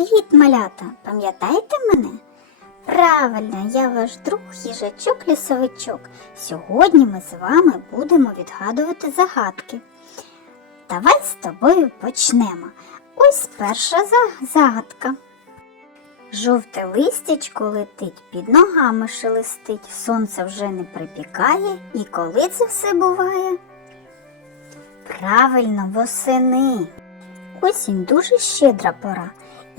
Привіт, малята! Пам'ятаєте мене? Правильно, я ваш друг їжачок лісовичок. Сьогодні ми з вами будемо відгадувати загадки. Давай з тобою почнемо. Ось перша загадка. Жовте листячко летить, під ногами шелестить, сонце вже не припікає, і коли це все буває? Правильно, восени. Осінь дуже щедра пора,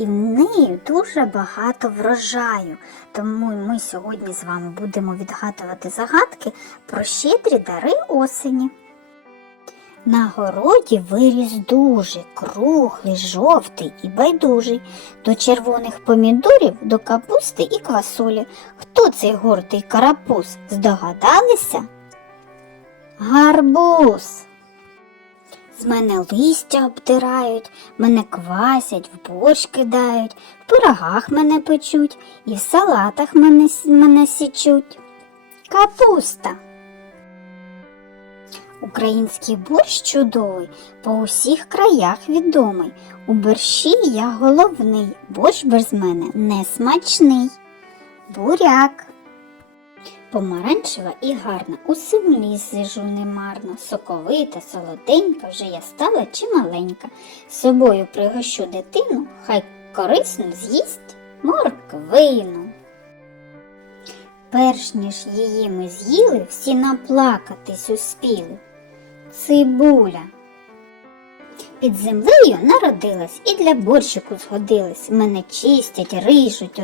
і в неї дуже багато врожаю. Тому ми сьогодні з вами будемо відгадувати загадки про щедрі дари осені. На городі виріс дуже круглий, жовтий і байдужий. До червоних помідорів, до капусти і квасолі. Хто цей гортий карапуз? Здогадалися? Гарбуз. З мене листя обтирають, мене квасять, в борщ кидають, в пирогах мене печуть і в салатах мене, мене січуть. Капуста. Український борщ чудовий, по усіх краях відомий. У борщі я головний, борщ без мене не смачний. Буряк. Помаранчева і гарна, у землі сижу немарно, соковита, солоденька, вже я стала чималенька. З собою пригощу дитину, хай корисно з'їсть морквину. Перш ніж її ми з'їли, всі наплакатись успіли. Цибуля. Під землею народилась і для борщику згодилась. Мене чистять, рижуть,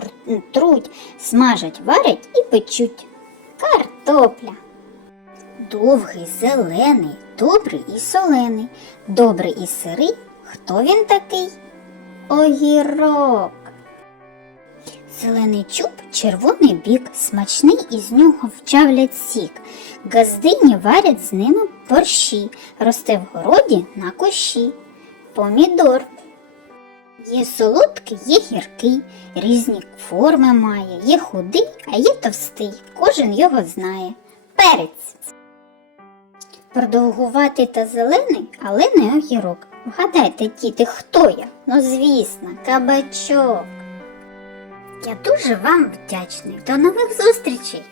труть, смажать, варять і печуть. Картопля. Довгий, зелений, добрий і солений, добрий і сирий. Хто він такий? Огірок. Зелений чуб, червоний бік, смачний із нього вчавлять сік. Газдині варять з ними борщі, росте в городі на кущі. Помідор. Є солодкий, є гіркий, різні форми має, є худий, а є товстий, кожен його знає. Перець. Продовгуватий та зелений, але не огірок. Вгадайте, діти, хто я? Ну, звісно, кабачок. Я дуже вам вдячний. До нових зустрічей!